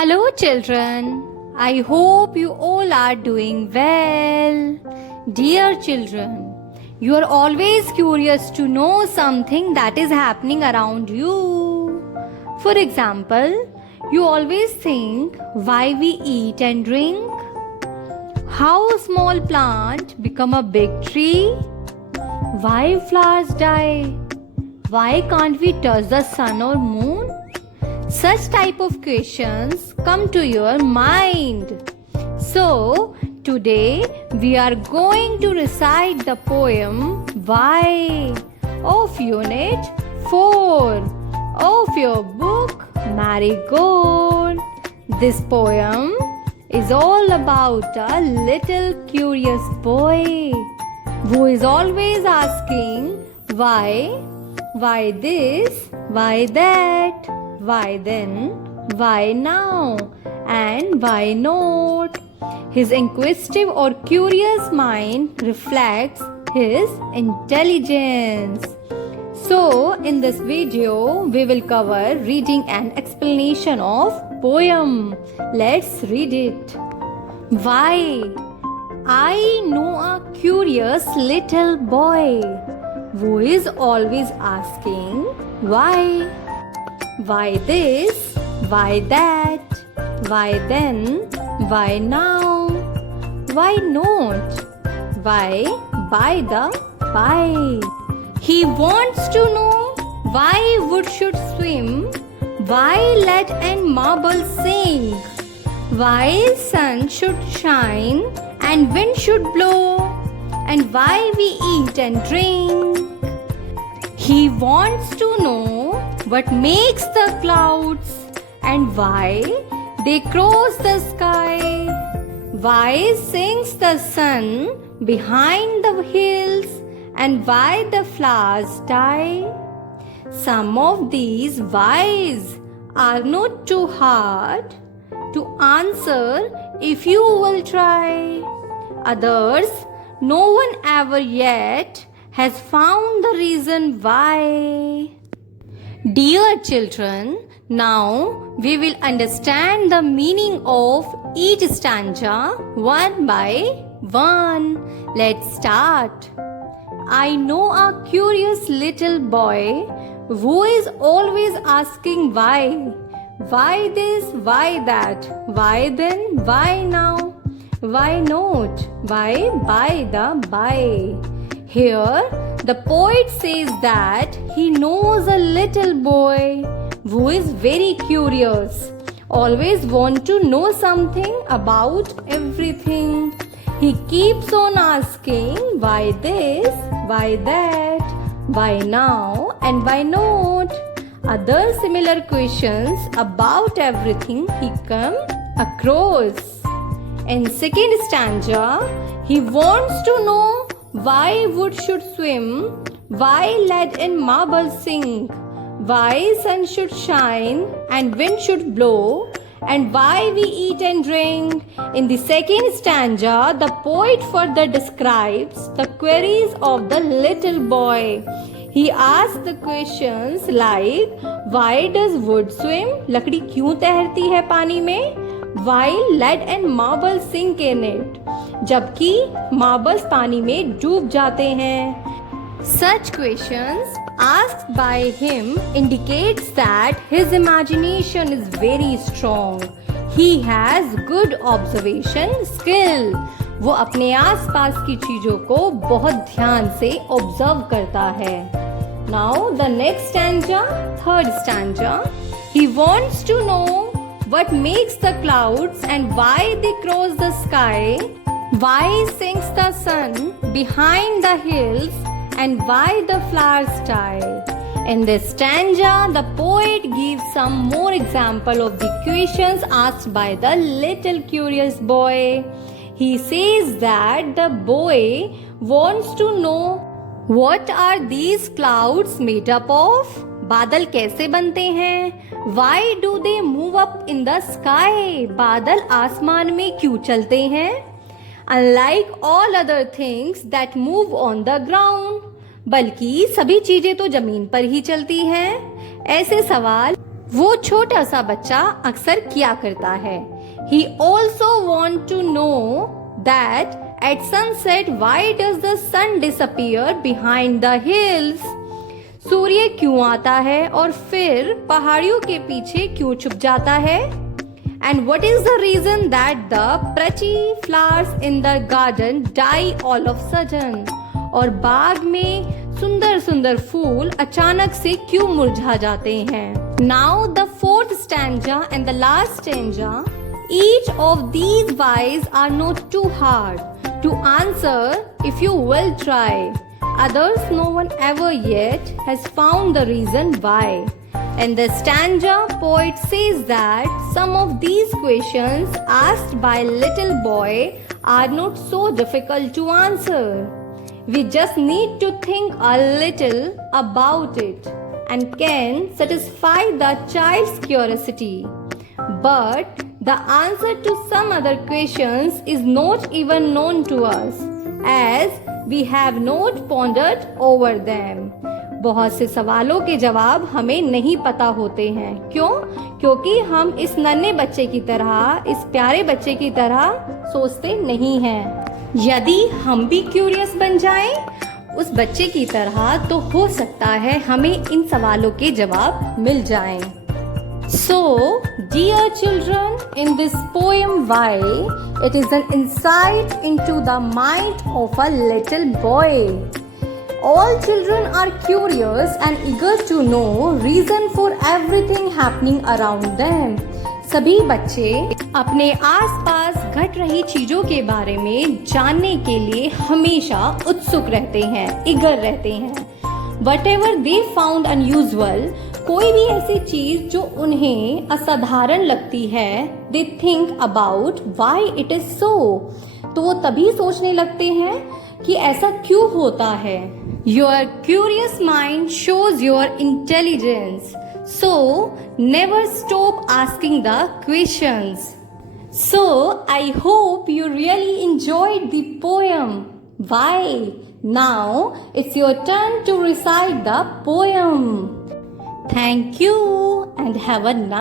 Hello, children. I hope you all are doing well. Dear children, you are always curious to know something that is happening around you. For example, you always think why we eat and drink, how a small plant become a big tree, why flowers die, why can't we touch the sun or moon? Such type of questions come to your mind. So, today we are going to recite the poem Why of Unit 4 of your book Marigold. This poem is all about a little curious boy who is always asking why this, why that, why then, why now, and why not. His inquisitive or curious mind reflects his intelligence. So, in this video, we will cover reading and explanation of poem. Let's read it. Why? I know a curious little boy who is always asking why. Why this? Why that? Why then? Why now? Why not? Why by the by? He wants to know why wood should swim, why lead and marble sing, why sun should shine and wind should blow, and why we eat and drink. He wants to know what makes the clouds and why they cross the sky, why sings the sun behind the hills, and why the flowers die. Some of these whys are not too hard to answer if you will try. Others, no one ever yet has found the reason why. Dear children, now we will understand the meaning of each stanza one by one. Let's start. I know a curious little boy who is always asking why. Why this, why that, why then, why now, why not, why by the by. Here, the poet says that he knows a little boy who is very curious, always want to know something about everything. He keeps on asking why this, why that, why now, and why not. Other similar questions about everything he come across. In second stanza, he wants to know why wood should swim, why lead and marble sing, why sun should shine and wind should blow, and why we eat and drink. In the second stanza, the poet further describes the queries of the little boy. He asks the questions like, why does wood swim? लकड़ी क्यों तैरती है पानी में? Why lead and marble sink in it? जबकि marbles पानी में डूब जाते हैं. Such questions asked by him indicates that his imagination is very strong. He has good observation skill. वो अपने आसपास की चीजों को बहुत ध्यान से ऑब्जर्व करता है. Now the next stanza, third stanza, he wants to know what makes the clouds and why they cross the sky, why sinks the sun behind the hills, and why the flowers die. In this stanza, the poet gives some more example of the questions asked by the little curious boy. He says that the boy wants to know what are these clouds made up of? बादल कैसे बनते हैं? Why do they move up in the sky? बादल आसमान में क्यों चलते हैं? Unlike all other things that move on the ground, बल्कि सभी चीजें तो जमीन पर ही चलती हैं. ऐसे सवाल वो छोटा सा बच्चा अक्सर किया करता है. He also want to know that at sunset why does the sun disappear behind the hills? सूर्य क्यों आता है और फिर पहाड़ियों के पीछे क्यों छुप जाता है? And what is the reason that the pretty flowers in the garden die all of sudden? और बाग में सुंदर सुंदर फूल अचानक से क्यों मुरझा जाते हैं? Now the fourth stanza and the last stanza, each of these whys are not too hard to answer if you will try. Others no one ever yet has found the reason why. In the stanza, poet says that some of these questions asked by little boy are not so difficult to answer. We just need to think a little about it and can satisfy the child's curiosity. But the answer to some other questions is not even known to us, as we have not pondered over them. बहुत से सवालों के जवाब हमें नहीं पता होते हैं. क्यों? क्योंकि हम इस नन्हे बच्चे की तरह, इस प्यारे बच्चे की तरह सोचते नहीं हैं. यदि हम भी क्यूरियस बन जाएं उस बच्चे की तरह, तो हो सकता है हमें इन सवालों के जवाब मिल जाएं. So, dear children, in this poem Why, it is an insight into the mind of a little boy. All children are curious and eager to know reason for everything happening around them. सभी बच्चे अपने आसपास घट रही चीजों के बारे में जानने के लिए हमेशा उत्सुक रहते हैं, eager रहते हैं. Whatever they found unusual, कोई भी ऐसी चीज जो उन्हें असाधारण लगती है, they think about why it is so. तो वो तभी सोचने लगते हैं कि ऐसा क्यों होता है. Your curious mind shows your intelligence. So, never stop asking the questions. So, I hope you really enjoyed the poem. Why? Now, it's your turn to recite the poem. Thank you and have a nice